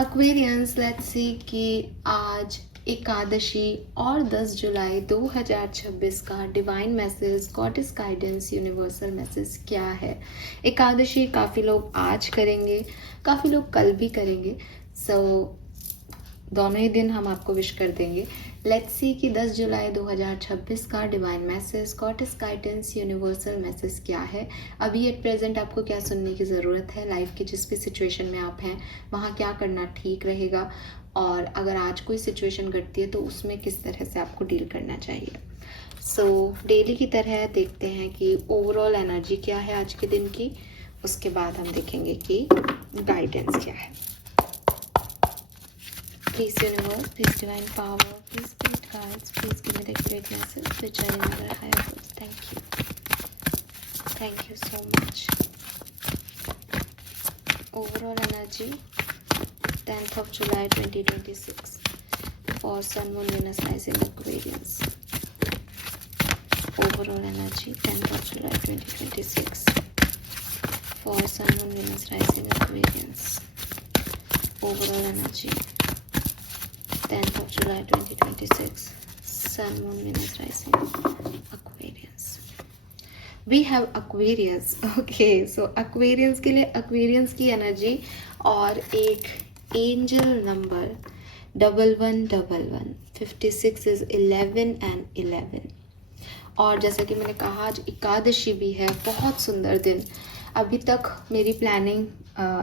Aquarians, let's see कि आज एकादशी और 10 जुलाई 2026 का divine message, goddess guidance, universal message क्या है। एकादशी काफ़ी लोग आज करेंगे, काफ़ी लोग कल भी करेंगे। दोनों ही दिन हम आपको विश कर देंगे। लेट्स सी कि 10 जुलाई 2026 का divine message, goddess guidance, universal message क्या है। अभी एट प्रेजेंट आपको क्या सुनने की ज़रूरत है, लाइफ की जिस भी सिचुएशन में आप हैं वहाँ क्या करना ठीक रहेगा, और अगर आज कोई सिचुएशन घटती है तो उसमें किस तरह से आपको डील करना चाहिए। डेली की तरह देखते हैं कि ओवरऑल एनर्जी क्या है आज के दिन की, उसके बाद हम देखेंगे कि गाइडेंस क्या है। Please universe, please divine power, please spirit guides, please give me the great message which I never higher truth. Thank you. Thank you so much. Overall energy, 10th of July 2026 for Sun, Moon, Venus, Rising, Aquarius. Overall energy, 10th of July 2026 for Sun, Moon, Venus, Rising, Aquarius. Overall energy, 10th of July 2026, Sun, Moon, Venus, Rising, Aquarius. We have Aquarius. Okay, so Aquarius के लिए Aquarius की energy और एक angel number 1111, 56 is 11 and 11। और जैसा कि मैंने कहा आज एकादशी भी है, बहुत सुंदर दिन। अभी तक मेरी प्लानिंग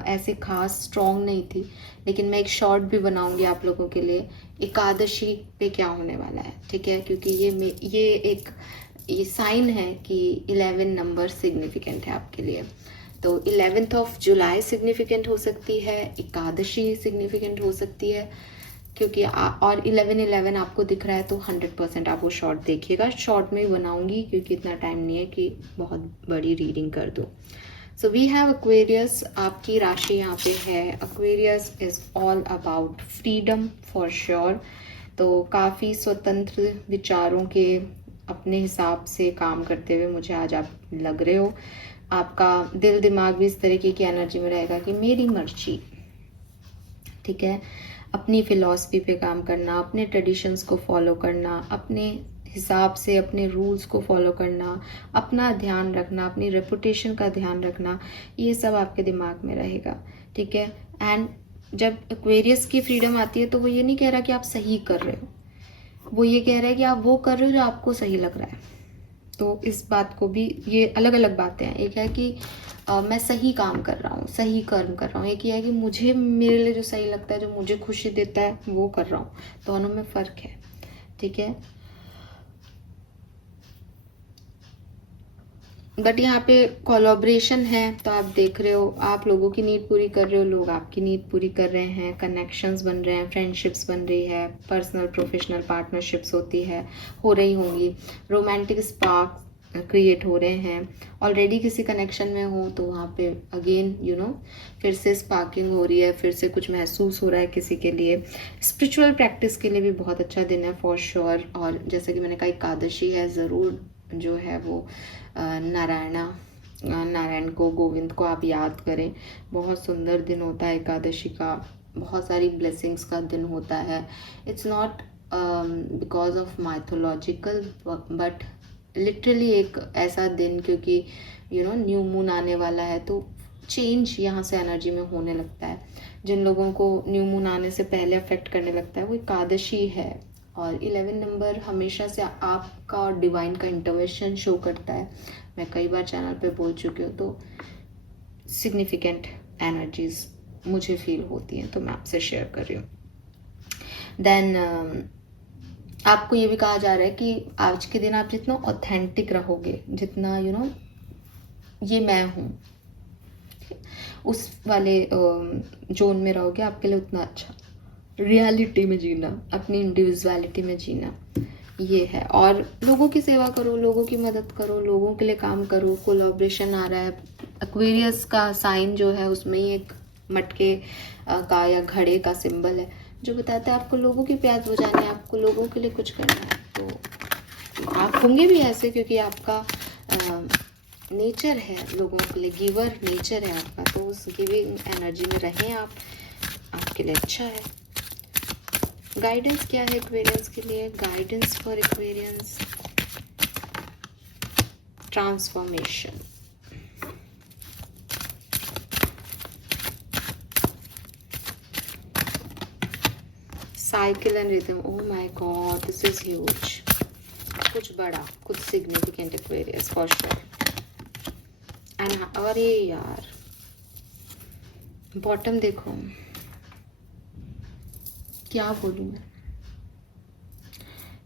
ऐसे खास स्ट्रॉन्ग नहीं थी, लेकिन मैं एक शॉर्ट भी बनाऊंगी आप लोगों के लिए एकादशी पे क्या होने वाला है, ठीक है। क्योंकि ये साइन है कि 11 नंबर सिग्निफिकेंट है आपके लिए। तो 11th ऑफ जुलाई सिग्निफिकेंट हो सकती है, एकादशी सिग्निफिकेंट हो सकती है, क्योंकि और 11-11 आपको दिख रहा है तो 100% आप वो शॉर्ट देखिएगा। शॉर्ट में ही बनाऊंगी क्योंकि इतना टाइम नहीं है कि बहुत बड़ी रीडिंग कर दूँ। सो वी हैव एक्वेरियस, आपकी राशि यहाँ पे है। Aquarius is all about freedom for sure. तो काफ़ी स्वतंत्र विचारों के अपने हिसाब से काम करते हुए मुझे आज आप लग रहे हो। आपका दिल दिमाग भी इस तरीके की एनर्जी में रहेगा कि मेरी मर्जी, ठीक है। अपनी फिलॉसफी पे काम करना, अपने ट्रेडिशंस को फॉलो करना, अपने हिसाब से अपने रूल्स को फॉलो करना, अपना ध्यान रखना, अपनी रेपुटेशन का ध्यान रखना, ये सब आपके दिमाग में रहेगा, ठीक है। एंड जब एक्वेरियस की फ्रीडम आती है तो वो ये नहीं कह रहा कि आप सही कर रहे हो, वो ये कह रहा है कि आप वो कर रहे हो जो आपको सही लग रहा है। तो इस बात को भी, ये अलग अलग बातें हैं। एक है कि मैं सही काम कर रहा हूँ, सही कर्म कर रहा हूँ। एक ये है कि मुझे, मेरे लिए जो सही लगता है, जो मुझे खुशी देता है, वो कर रहा हूँ। दोनों में फ़र्क है, ठीक है। बट यहाँ पे कोलैबोरेशन है, तो आप देख रहे हो, आप लोगों की नीड पूरी कर रहे हो, लोग आपकी नीड पूरी कर रहे हैं, कनेक्शंस बन रहे हैं, फ्रेंडशिप्स बन रही है, पर्सनल प्रोफेशनल पार्टनरशिप्स होती है, हो रही होंगी, रोमांटिक स्पार्क क्रिएट हो रहे हैं। ऑलरेडी किसी कनेक्शन में हो तो वहाँ पे अगेन फिर से स्पार्किंग हो रही है, फिर से कुछ महसूस हो रहा है किसी के लिए। स्पिरिचुअल प्रैक्टिस के लिए भी बहुत अच्छा दिन है फॉर श्योर। और जैसे कि मैंने कहा एकादशी है, ज़रूर जो है वो नारायण को, गोविंद को आप याद करें। बहुत सुंदर दिन होता है एकादशी का, बहुत सारी ब्लेसिंग्स का दिन होता है। It's not because of mythological, but literally एक ऐसा दिन, क्योंकि न्यू मून आने वाला है, तो चेंज यहाँ से एनर्जी में होने लगता है। जिन लोगों को न्यू मून आने से पहले अफेक्ट करने लगता है वो एकादशी है। और 11 नंबर हमेशा से आपका और डिवाइन का इंटरवेंशन शो करता है। मैं कई बार चैनल पे बोल चुकी हूँ, तो सिग्निफिकेंट एनर्जीज मुझे फील होती हैं, तो मैं आपसे शेयर कर रही हूँ। देन आपको ये भी कहा जा रहा है कि आज के दिन आप जितना ऑथेंटिक रहोगे, जितना ये मैं हूँ, उस वाले जोन में रहोगे, आपके लिए उतना अच्छा। रियलिटी में जीना, अपनी इंडिविजुअलिटी में जीना, ये है। और लोगों की सेवा करो, लोगों की मदद करो, लोगों के लिए काम करो। कोलैबोरेशन आ रहा है। एक्वेरियस का साइन जो है उसमें ही एक मटके का या घड़े का सिंबल है, जो बताता है आपको लोगों की प्यास बुझानी है, आपको लोगों के लिए कुछ करना है। तो आप होंगे भी ऐसे, क्योंकि आपका नेचर है लोगों के लिए, गिवर नेचर है आपका। तो उस गिविंग एनर्जी में रहें आप आपके लिए अच्छा है। गाइडेंस क्या है एक्वेरियंस के लिए? Guidance for Aquarians, transformation. Cycle and rhythm. Oh my God, this is huge. कुछ बड़ा, कुछ significant Aquarius for sure. And अरे यार, बॉटम देखो, क्या बोलूं मैं,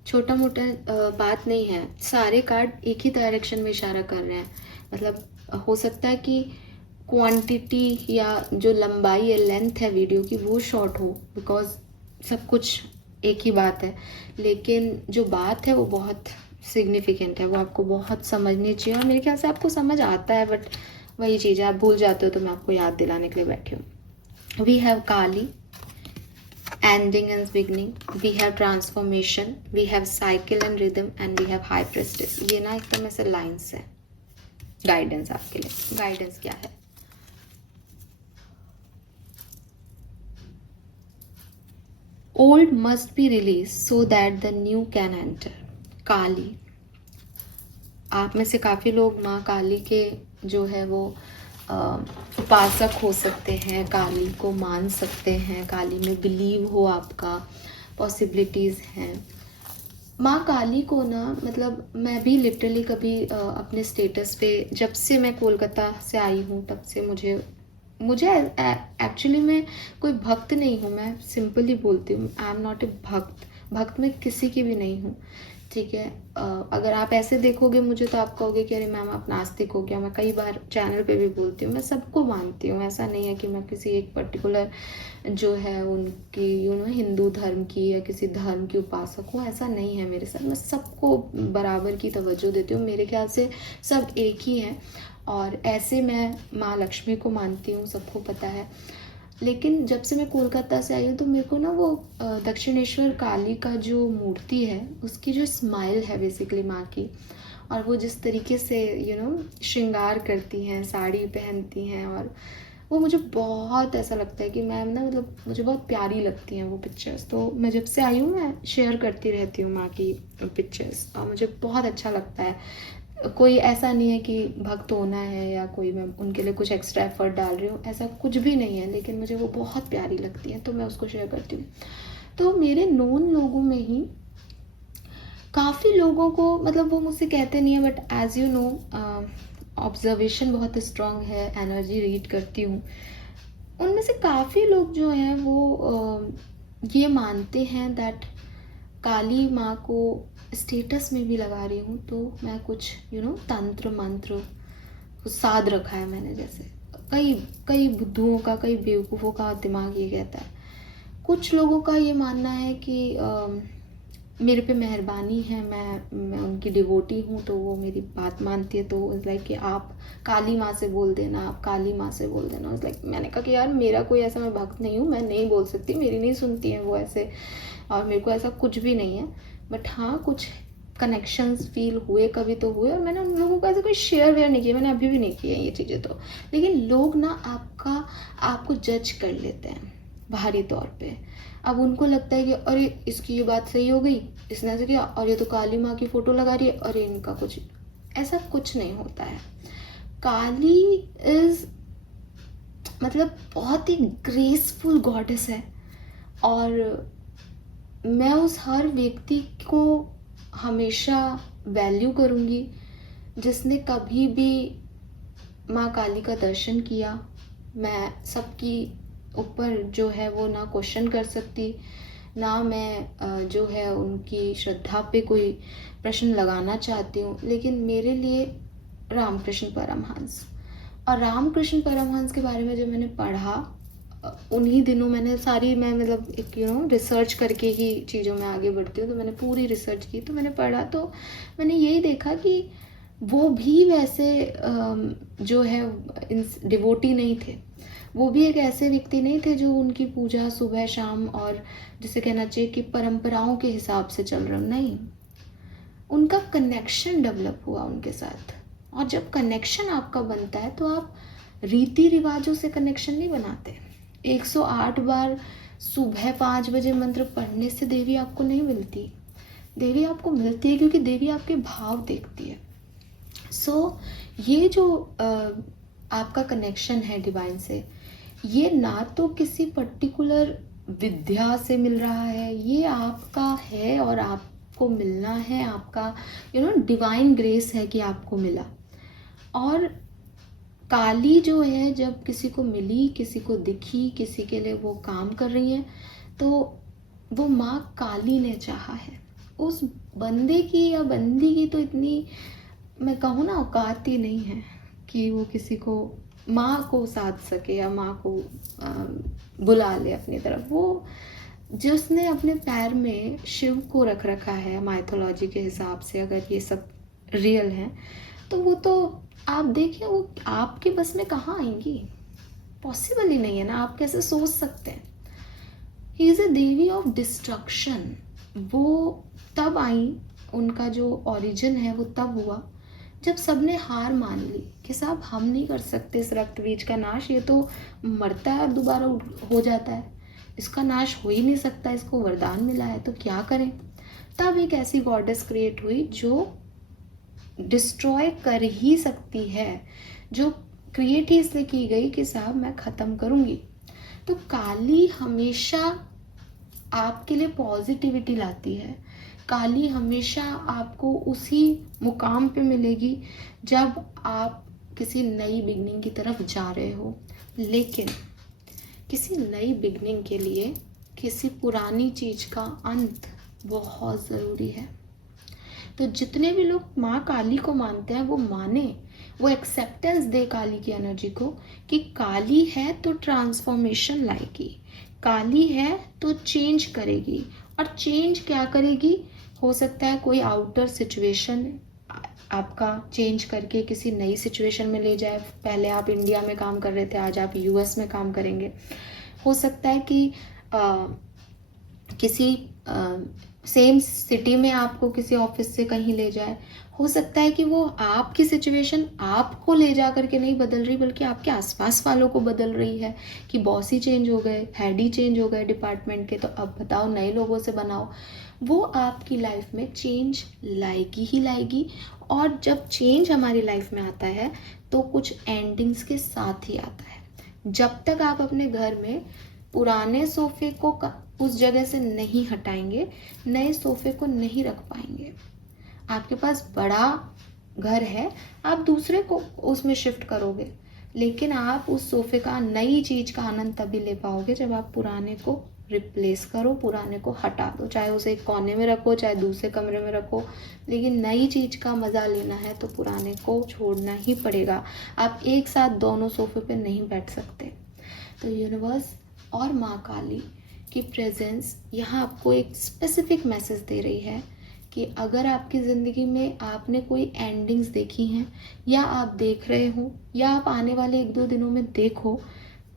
छोटा मोटा बात नहीं है। सारे कार्ड एक ही डायरेक्शन में इशारा कर रहे हैं। मतलब हो सकता है कि क्वांटिटी या जो लंबाई या लेंथ है वीडियो की वो शॉर्ट हो, बिकॉज सब कुछ एक ही बात है, लेकिन जो बात है वो बहुत सिग्निफिकेंट है, वो आपको बहुत समझनी चाहिए। और मेरे ख्याल से आपको समझ आता है, बट वही चीज़ है, आप भूल जाते हो, तो मैं आपको याद दिलाने के लिए बैठी हूँ। We have Kali, ending and beginning, we have transformation, we have cycle and rhythm, and we have high priestess। ये ना एकदम ऐसे लाइन्स है। गाइडेंस आपके लिए, गाइडेंस क्या है? Old must be release so that the new can enter. Kali, आप में से काफ़ी लोग माँ काली के जो है वो उपासक हो सकते हैं, काली को मान सकते हैं, काली में बिलीव हो आपका, पॉसिबिलिटीज़ हैं। माँ काली को ना, मतलब मैं भी लिटरली कभी अपने स्टेटस पे, जब से मैं कोलकाता से आई हूँ तब से मुझे एक्चुअली मैं कोई भक्त नहीं हूँ, मैं सिंपली बोलती हूँ, आई एम नॉट ए भक्त मैं किसी की भी नहीं हूँ, ठीक है। अगर आप ऐसे देखोगे मुझे तो आप कहोगे कि अरे मैम आप नास्तिक हो गया। मैं कई बार चैनल पे भी बोलती हूँ, मैं सबको मानती हूँ, ऐसा नहीं है कि मैं किसी एक पर्टिकुलर जो है उनकी हिंदू धर्म की या किसी धर्म की उपासक हूँ, ऐसा नहीं है मेरे साथ। मैं सबको बराबर की तवज्जो देती हूँ, मेरे ख्याल से सब एक ही हैं। और ऐसे मैं माँ लक्ष्मी को मानती हूँ, सबको पता है। लेकिन जब से मैं कोलकाता से आई हूँ तो मेरे को ना वो दक्षिणेश्वर काली का जो मूर्ति है, उसकी जो स्माइल है बेसिकली माँ की, और वो जिस तरीके से श्रृंगार करती हैं, साड़ी पहनती हैं, और वो मुझे बहुत ऐसा लगता है कि मैं ना, मतलब मुझे बहुत प्यारी लगती हैं वो पिक्चर्स। तो मैं जब से आई हूँ मैं शेयर करती रहती हूँ माँ की पिक्चर्स, और मुझे बहुत अच्छा लगता है। कोई ऐसा नहीं है कि भक्त होना है या कोई मैं उनके लिए कुछ एक्स्ट्रा एफर्ट डाल रही हूँ, ऐसा कुछ भी नहीं है, लेकिन मुझे वो बहुत प्यारी लगती है तो मैं उसको शेयर करती हूँ। तो मेरे नोन लोगों में ही काफ़ी लोगों को, मतलब वो मुझसे कहते नहीं है, but as you know observation बहुत स्ट्रांग है, एनर्जी रीड करती हूँ। उनमें से काफ़ी लोग जो हैं वो ये मानते हैं दैट काली माँ को स्टेटस में भी लगा रही हूँ तो मैं कुछ तंत्र मंत्र कुछ साध रखा है मैंने। जैसे कई बुद्धुओं का, कई बेवकूफ़ों का दिमाग ये कहता है। कुछ लोगों का ये मानना है कि मेरे पे मेहरबानी है, मैं उनकी डिवोटी हूँ तो वो मेरी बात मानती है, तो इट्स लाइक कि आप काली माँ से बोल देना, आप काली माँ से बोल देना। इट्स लाइक मैंने कहा कि यार मेरा कोई ऐसा, मैं भक्त नहीं हूँ, मैं नहीं बोल सकती, मेरी नहीं सुनती हैं वो ऐसे, और मेरे को ऐसा कुछ भी नहीं है। बट हाँ, कुछ कनेक्शंस फील हुए कभी तो हुए, और मैंने उन लोगों को ऐसे कोई शेयर वेयर नहीं किया, मैंने अभी भी नहीं किया ये चीज़ें तो। लेकिन लोग ना आपको जज कर लेते हैं बाहरी तौर पे। अब उनको लगता है कि अरे इसकी ये बात सही हो गई, इसने ऐसे किया, और ये तो काली माँ की फ़ोटो लगा रही है, अरे इनका कुछ, ऐसा कुछ नहीं होता है। काली इज़ मतलब बहुत ही ग्रेसफुल गॉडेस है, और मैं उस हर व्यक्ति को हमेशा वैल्यू करूँगी जिसने कभी भी माँ काली का दर्शन किया। मैं सबकी ऊपर जो है वो ना क्वेश्चन कर सकती, ना मैं जो है उनकी श्रद्धा पे कोई प्रश्न लगाना चाहती हूँ। लेकिन मेरे लिए रामकृष्ण परमहंस, और रामकृष्ण परमहंस के बारे में जब मैंने पढ़ा, उन्हीं दिनों मैं मतलब एक रिसर्च करके ही चीज़ों में आगे बढ़ती हूँ, तो मैंने पूरी रिसर्च की, तो मैंने पढ़ा, तो मैंने यही देखा कि वो भी वैसे जो है डिवोटी नहीं थे। वो भी एक ऐसे व्यक्ति नहीं थे जो उनकी पूजा सुबह शाम और जिसे कहना चाहिए कि परंपराओं के हिसाब से चल रहा, नहीं। उनका कनेक्शन डेवलप हुआ उनके साथ, और जब कनेक्शन आपका बनता है तो आप रीति रिवाजों से कनेक्शन नहीं बनाते, 108 बार सुबह 5 बजे मंत्र पढ़ने से देवी आपको नहीं मिलती। देवी आपको मिलती है क्योंकि देवी आपके भाव देखती है। सो ये जो आपका कनेक्शन है डिवाइन से, ये ना तो किसी पर्टिकुलर विद्या से मिल रहा है, ये आपका है और आपको मिलना है, आपका डिवाइन ग्रेस है कि आपको मिला। और काली जो है जब किसी को मिली, किसी को दिखी, किसी के लिए वो काम कर रही है, तो वो माँ काली ने चाहा है। उस बंदे की या बंदी की तो इतनी, मैं कहूँ ना, औकात ही नहीं है कि वो किसी को, माँ को साध सके या माँ को बुला ले अपनी तरफ। वो जिसने अपने पैर में शिव को रख रखा है माइथोलॉजी के हिसाब से, अगर ये सब रियल है, तो वो तो आप देखिए वो आपके बस में कहाँ आएंगी, पॉसिबल ही नहीं है ना। आप कैसे सोच सकते हैं। He is a Devi of destruction. वो तब आई, उनका जो ओरिजिन है वो तब हुआ जब सबने हार मान ली कि साहब हम नहीं कर सकते इस रक्त बीज का नाश, ये तो मरता है और दोबारा हो जाता है, इसका नाश हो ही नहीं सकता, इसको वरदान मिला है तो क्या करें। तब एक ऐसी गॉडेस क्रिएट हुई जो डिस्ट्रॉय कर ही सकती है, जो क्रिएट ही इसलिए की गई कि साहब मैं ख़त्म करूँगी। तो काली हमेशा आपके लिए पॉजिटिविटी लाती है। काली हमेशा आपको उसी मुकाम पे मिलेगी जब आप किसी नई बिगनिंग की तरफ जा रहे हो। लेकिन किसी नई बिगनिंग के लिए किसी पुरानी चीज़ का अंत बहुत ज़रूरी है। तो जितने भी लोग माँ काली को मानते हैं वो माने, वो एक्सेप्टेंस दे काली की एनर्जी को कि काली है तो ट्रांसफॉर्मेशन लाएगी, काली है तो चेंज करेगी। और चेंज क्या करेगी, हो सकता है कोई आउटर सिचुएशन आपका चेंज करके किसी नई सिचुएशन में ले जाए। पहले आप इंडिया में काम कर रहे थे, आज आप यूएस में काम करेंगे। हो सकता है कि किसी सेम सिटी में आपको किसी ऑफिस से कहीं ले जाए। हो सकता है कि वो आपकी सिचुएशन आपको ले जा करके नहीं बदल रही, बल्कि आपके आसपास वालों को बदल रही है कि बॉस ही चेंज हो गए, हेड ही चेंज हो गए डिपार्टमेंट के, तो अब बताओ नए लोगों से बनाओ। वो आपकी लाइफ में चेंज लाएगी ही लाएगी। और जब चेंज हमारी लाइफ में आता है तो कुछ एंडिंग्स के साथ ही आता है। जब तक आप अपने घर में पुराने सोफे को उस जगह से नहीं हटाएंगे, नए सोफे को नहीं रख पाएंगे। आपके पास बड़ा घर है, आप दूसरे को उसमें शिफ्ट करोगे, लेकिन आप उस सोफे का, नई चीज का आनंद तभी ले पाओगे जब आप पुराने को रिप्लेस करो, पुराने को हटा दो। चाहे उसे एक कोने में रखो, चाहे दूसरे कमरे में रखो, लेकिन नई चीज का मजा लेना है तो पुराने को छोड़ना ही पड़ेगा। आप एक साथ दोनों सोफे पे नहीं बैठ सकते। तो यूनिवर्स और माँ काली की प्रेजेंस यहाँ आपको एक स्पेसिफिक मैसेज दे रही है कि अगर आपकी ज़िंदगी में आपने कोई एंडिंग्स देखी हैं, या आप देख रहे हो, या आप आने वाले 1-2 दिनों में देखो,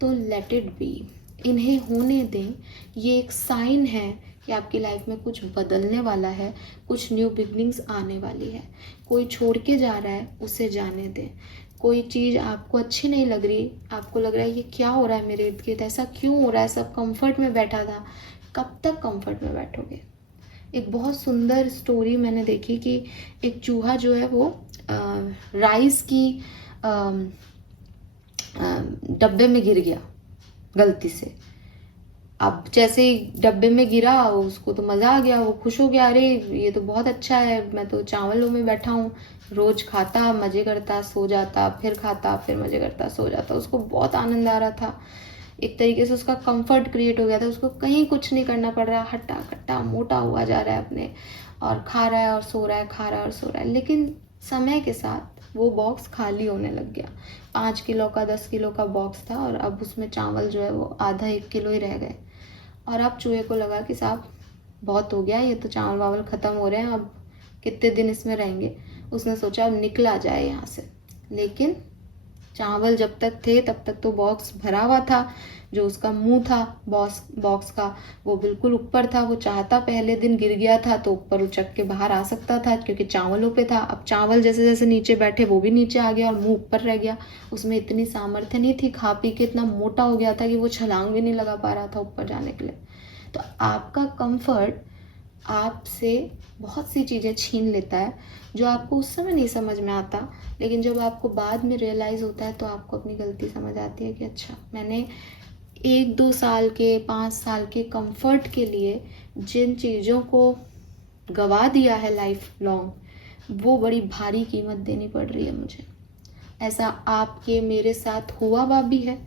तो लेट इट बी, इन्हें होने दें। ये एक साइन है कि आपकी लाइफ में कुछ बदलने वाला है, कुछ न्यू बिगनिंग्स आने वाली है। कोई छोड़ के जा रहा है, उसे जाने दें। कोई चीज़ आपको अच्छी नहीं लग रही, आपको लग रहा है ये क्या हो रहा है मेरे इर्द गिर्द, ऐसा क्यों हो रहा है, सब कंफर्ट में बैठा था, कब तक कंफर्ट में बैठोगे। एक बहुत सुंदर स्टोरी मैंने देखी कि एक चूहा जो है वो राइस की डब्बे में गिर गया गलती से। अब जैसे ही डब्बे में गिरा, उसको तो मज़ा आ गया, वो खुश हो गया, अरे ये तो बहुत अच्छा है, मैं तो चावलों में बैठा हूँ, रोज खाता, मज़े करता, सो जाता, फिर खाता, फिर मज़े करता, सो जाता। उसको बहुत आनंद आ रहा था, एक तरीके से उसका कंफर्ट क्रिएट हो गया था, उसको कहीं कुछ नहीं करना पड़ रहा, हट्टा कट्टा मोटा हुआ जा रहा है अपने, और खा रहा है और सो रहा है, खा रहा है और सो रहा है। लेकिन समय के साथ वो बॉक्स खाली होने लग गया। 5 किलो का 10 किलो का बॉक्स था और अब उसमें चावल जो है वो आधा 1 किलो ही रह गए। और अब चूहे को लगा कि साहब बहुत हो गया, ये तो चावल वावल ख़त्म हो रहे हैं, अब कितने दिन इसमें रहेंगे। उसने सोचा अब निकला जाए यहाँ से, लेकिन चावल जब तक थे तब तक तो बॉक्स भरा हुआ था, जो उसका मुंह था बॉक्स का वो बिल्कुल ऊपर था। वो चाहता पहले दिन गिर गया था तो ऊपर उचक के बाहर आ सकता था क्योंकि चावलों पे था। अब चावल जैसे जैसे नीचे बैठे वो भी नीचे आ गया और मुंह ऊपर रह गया। उसमें इतनी सामर्थ्य नहीं थी, खा पी के इतना मोटा हो गया था कि वो छलांग भी नहीं लगा पा रहा था ऊपर जाने के लिए। तो आपका कंफर्ट आपसे बहुत सी चीज़ें छीन लेता है जो आपको उस समय नहीं समझ में आता, लेकिन जब आपको बाद में रियलाइज़ होता है तो आपको अपनी गलती समझ आती है कि अच्छा मैंने 1-2 साल के 5 साल के कंफर्ट के लिए जिन चीज़ों को गवा दिया है लाइफ लॉन्ग, वो बड़ी भारी कीमत देनी पड़ रही है मुझे। ऐसा आपके मेरे साथ हुआ हुआ भी है,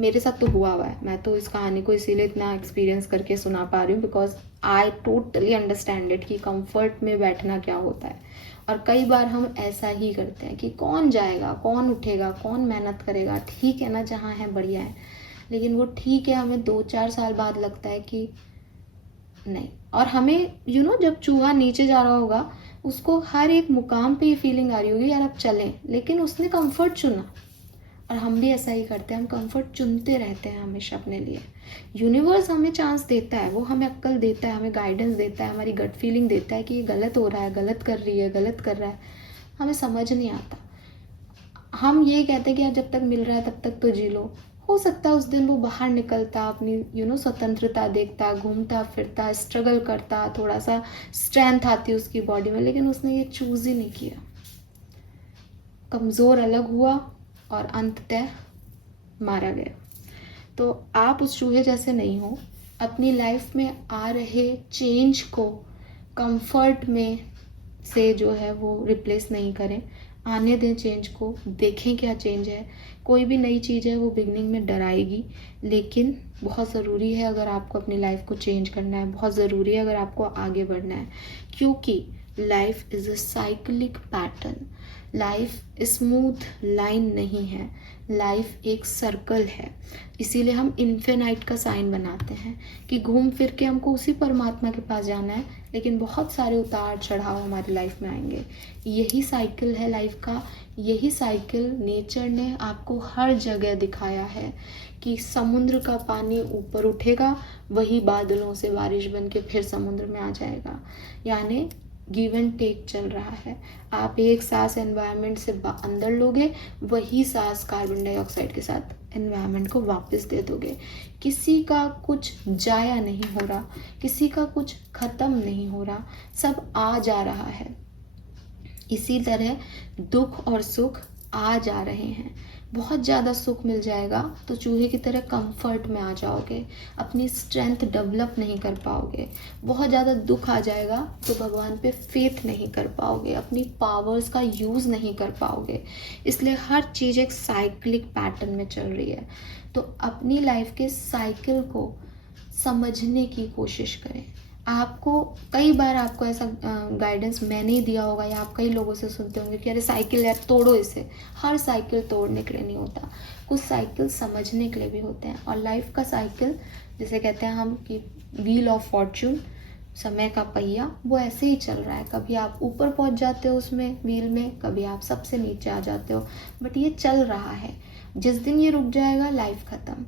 मेरे साथ तो हुआ हुआ है। मैं तो इस कहानी को इसीलिए इतना एक्सपीरियंस करके सुना पा रही हूँ because I totally understand it कि कंफर्ट में बैठना क्या होता है। और कई बार हम ऐसा ही करते हैं कि कौन जाएगा, कौन उठेगा, कौन मेहनत करेगा, ठीक है ना, जहाँ है बढ़िया है। लेकिन वो ठीक है हमें 2-4 साल बाद लगता है कि नहीं। और हमें जब चूहा नीचे जा रहा होगा उसको हर एक मुकाम पे ये फीलिंग आ रही होगी यार अब चलें, लेकिन उसने कंफर्ट चुना। और हम भी ऐसा ही करते हैं, हम कंफर्ट चुनते रहते हैं हमेशा अपने लिए। यूनिवर्स हमें चांस देता है, वो हमें अक्ल देता है, हमें गाइडेंस देता है, हमारी गट फीलिंग देता है कि ये गलत हो रहा है, गलत कर रही है, गलत कर रहा है। हमें समझ नहीं आता, हम ये कहते हैं कि यार जब तक मिल रहा है तब तक तो जी लो। हो सकता है उस दिन वो बाहर निकलता, अपनी स्वतंत्रता देखता, घूमता फिरता, स्ट्रगल करता, थोड़ा सा स्ट्रेंथ आती उसकी बॉडी में, लेकिन उसने ये चूज ही नहीं किया। कमज़ोर अलग हुआ और अंततः मारा गया। तो आप उस चूहे जैसे नहीं हो। अपनी लाइफ में आ रहे चेंज को कंफर्ट में से जो है वो रिप्लेस नहीं करें, आने दें चेंज को, देखें क्या चेंज है। कोई भी नई चीज़ है वो बिगनिंग में डराएगी, लेकिन बहुत ज़रूरी है अगर आपको अपनी लाइफ को चेंज करना है, बहुत ज़रूरी है अगर आपको आगे बढ़ना है, क्योंकि life is a cyclic pattern. Life smooth line नहीं है, लाइफ एक सर्कल है। इसीलिए हम इन्फिनाइट का साइन बनाते हैं कि घूम फिर के हमको उसी परमात्मा के पास जाना है, लेकिन बहुत सारे उतार चढ़ाव हमारी लाइफ में आएंगे। यही साइकिल है लाइफ का, यही साइकिल नेचर ने आपको हर जगह दिखाया है कि समुद्र का पानी ऊपर उठेगा, वही बादलों से बारिश बन के फिर समुद्र में आ जाएगा। यानी गिव एंड टेक चल रहा है। आप एक सांस एनवायरनमेंट से अंदर लोगे, वही सांस कार्बन डाइऑक्साइड के साथ एनवायरनमेंट को वापस दे दोगे। किसी का कुछ जाया नहीं हो रहा, किसी का कुछ खत्म नहीं हो रहा, सब आ जा रहा है। इसी तरह दुख और सुख आ जा रहे हैं। बहुत ज़्यादा सुख मिल जाएगा तो चूहे की तरह कंफर्ट में आ जाओगे, अपनी स्ट्रेंथ डेवलप नहीं कर पाओगे। बहुत ज़्यादा दुख आ जाएगा तो भगवान पे फेथ नहीं कर पाओगे, अपनी पावर्स का यूज़ नहीं कर पाओगे। इसलिए हर चीज़ एक साइक्लिक पैटर्न में चल रही है। तो अपनी लाइफ के साइकिल को समझने की कोशिश करें। आपको कई बार आपको ऐसा गाइडेंस मैंने ही दिया होगा, या आप कई लोगों से सुनते होंगे कि अरे साइकिल है तोड़ो इसे। हर साइकिल तोड़ने के लिए नहीं होता, कुछ साइकिल समझने के लिए भी होते हैं। और लाइफ का साइकिल जिसे कहते हैं हम कि व्हील ऑफ फॉर्च्यून, समय का पहिया, वो ऐसे ही चल रहा है। कभी आप ऊपर पहुंच जाते हो उसमें व्हील में, कभी आप सबसे नीचे आ जाते हो, बट ये चल रहा है। जिस दिन ये रुक जाएगा लाइफ ख़त्म।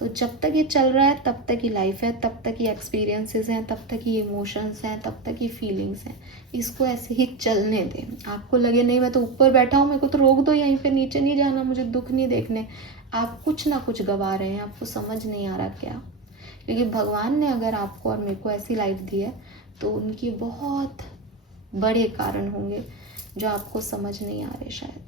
तो जब तक ये चल रहा है तब तक ही लाइफ है, तब तक ही एक्सपीरियंसेस हैं, तब तक ही इमोशंस हैं, तब तक ही फीलिंग्स हैं। इसको ऐसे ही चलने दें। आपको लगे नहीं मैं तो ऊपर बैठा हूँ, मेरे को तो रोक दो यहीं पे, नीचे नहीं जाना, मुझे दुख नहीं देखने, आप कुछ ना कुछ गवा रहे हैं, आपको समझ नहीं आ रहा क्या। क्योंकि भगवान ने अगर आपको और मेरे को ऐसी लाइफ दी है तो उनके बहुत बड़े कारण होंगे जो आपको समझ नहीं आ रहे शायद।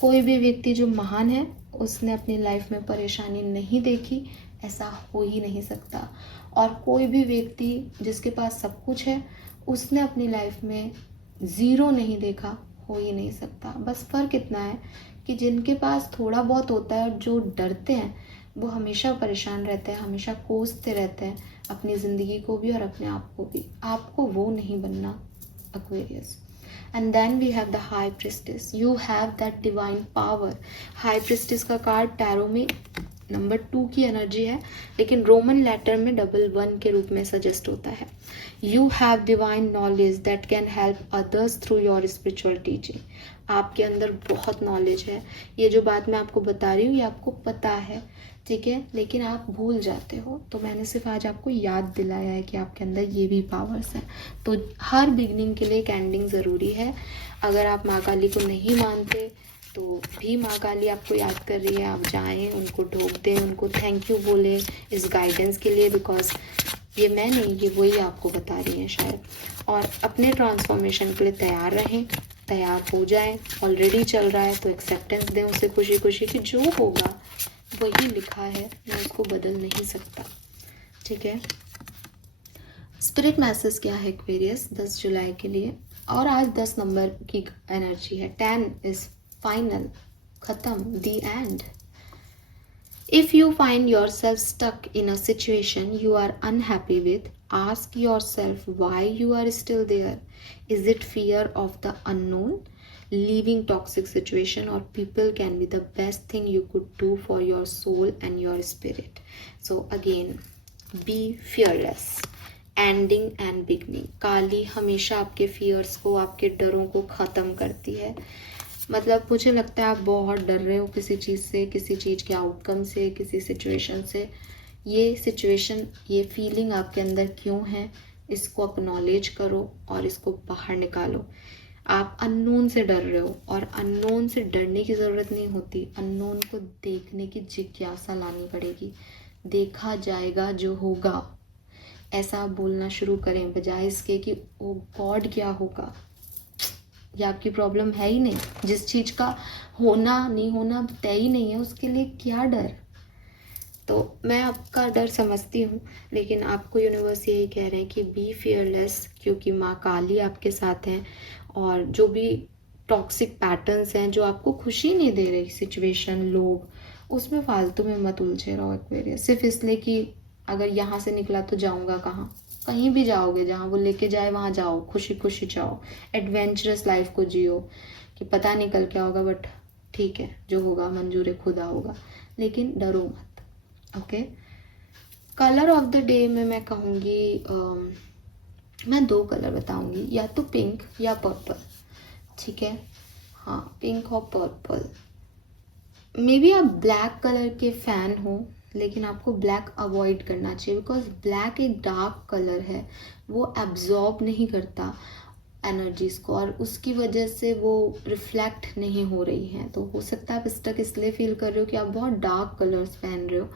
कोई भी व्यक्ति जो महान है उसने अपनी लाइफ में परेशानी नहीं देखी, ऐसा हो ही नहीं सकता। और कोई भी व्यक्ति जिसके पास सब कुछ है उसने अपनी लाइफ में ज़ीरो नहीं देखा, हो ही नहीं सकता। बस फ़र्क इतना है कि जिनके पास थोड़ा बहुत होता है और जो डरते हैं वो हमेशा परेशान रहते हैं, हमेशा कोसते रहते हैं अपनी ज़िंदगी को भी और अपने आप को भी। आपको वो नहीं बनना Aquarius. And then we have the High Priestess. You have that divine power. High Priestess का कार्ड टैरो में नंबर 2 की एनर्जी है, लेकिन रोमन लेटर में 11 के रूप में सजेस्ट होता है। You have divine knowledge that can help others through your spiritual teaching. आपके अंदर बहुत नॉलेज है, ये जो बात मैं आपको बता रही हूँ ये आपको पता है, ठीक है, लेकिन आप भूल जाते हो। तो मैंने सिर्फ आज आपको याद दिलाया है कि आपके अंदर ये भी पावर्स हैं। तो हर बिगनिंग के लिए एक एंडिंग ज़रूरी है। अगर आप माँ काली को नहीं मानते तो भी माँ काली आपको याद कर रही है, आप जाएं, उनको ढोक दें, उनको थैंक यू बोलें इस गाइडेंस के लिए, बिकॉज ये मैं नहीं, ये वही आपको बता रही हैं शायद। और अपने ट्रांसफॉर्मेशन के लिए तैयार रहें, तैयार हो जाएं। ऑलरेडी चल रहा है तो एक्सेप्टेंस दें उसे खुशी खुशी कि जो होगा वही लिखा है, मैं उसको बदल नहीं सकता, ठीक है। स्पिरिट मैसेज क्या है एक्वेरियस 10 जुलाई के लिए, और आज 10 नंबर की एनर्जी है। 10 इज फाइनल, खत्म, the end. If you find yourself stuck in a situation you are unhappy with, ask yourself why you are still there. Is it fear of the unknown? Leaving toxic situation or people can be the best thing you could do for your soul and your spirit. So again, be fearless. Ending and beginning. Kali हमेशा आपके fears को, आपके डरों को ख़त्म करती है। मतलब मुझे लगता है आप बहुत डर रहे हो किसी चीज़ से, किसी चीज़ के आउटकम से, किसी सिचुएशन से। ये सिचुएशन, ये फीलिंग आपके अंदर क्यों है, इसको अक्नॉलेज करो और इसको बाहर निकालो। आप अननोन से डर रहे हो, और अननोन से डरने की ज़रूरत नहीं होती, अननोन को देखने की जिज्ञासा लानी पड़ेगी। देखा जाएगा जो होगा, ऐसा आप बोलना शुरू करें, बजाय इसके कि ओ गॉड क्या होगा। ये आपकी प्रॉब्लम है ही नहीं। जिस चीज़ का होना नहीं होना तय ही नहीं है, उसके लिए क्या डर। तो मैं आपका डर समझती हूँ, लेकिन आपको यूनिवर्स यही कह रहे हैं कि बी फियरलेस, क्योंकि माँ काली आपके साथ हैं। और जो भी टॉक्सिक पैटर्न्स हैं, जो आपको खुशी नहीं दे रही सिचुएशन, लोग, उसमें फालतू में मत उलझे रहो एक्वेरियस, सिर्फ इसलिए कि अगर यहाँ से निकला तो जाऊँगा कहाँ। कहीं भी जाओगे, जहाँ वो लेके जाए वहाँ जाओ, खुशी खुशी जाओ, एडवेंचरस लाइफ को जियो, कि पता नहीं कल क्या होगा, बट ठीक है, जो होगा मंजूर खुदा होगा, लेकिन डरो मत, okay. Colour of the day में मैं कहूँगी, मैं 2 कलर बताऊँगी, या तो पिंक या पर्पल, ठीक है। हाँ, पिंक और पर्पल। मे बी आप ब्लैक कलर के फ़ैन हो, लेकिन आपको ब्लैक अवॉइड करना चाहिए, बिकॉज ब्लैक एक डार्क कलर है, वो एब्जॉर्ब नहीं करता एनर्जीज को, और उसकी वजह से वो रिफ्लेक्ट नहीं हो रही हैं। तो हो सकता है आप स्टक इसलिए फील कर रहे हो कि आप बहुत डार्क कलर्स पहन रहे हो।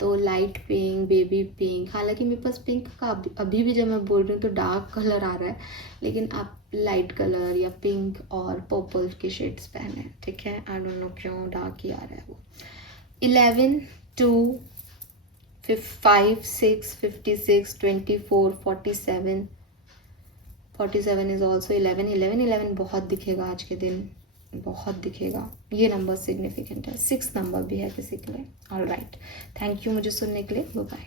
तो लाइट पिंक, बेबी पिंक, हालांकि मेरे पास पिंक का अभी भी जब मैं बोल रही हूँ तो डार्क कलर आ रहा है, लेकिन आप लाइट कलर या पिंक और पर्पल के शेड्स पहने, ठीक है। आई डोंट नो क्यों डार्क ही आ रहा है वो। 11, 2, 5, 6, 56, 24, 47, 47 इज ऑल्सो 11, 11, 11 बहुत दिखेगा आज के दिन, बहुत दिखेगा। ये नंबर सिग्निफिकेंट है। 6 नंबर भी है किसी के लिए। ऑल राइट, थैंक यू मुझे सुनने के लिए। Bye bye.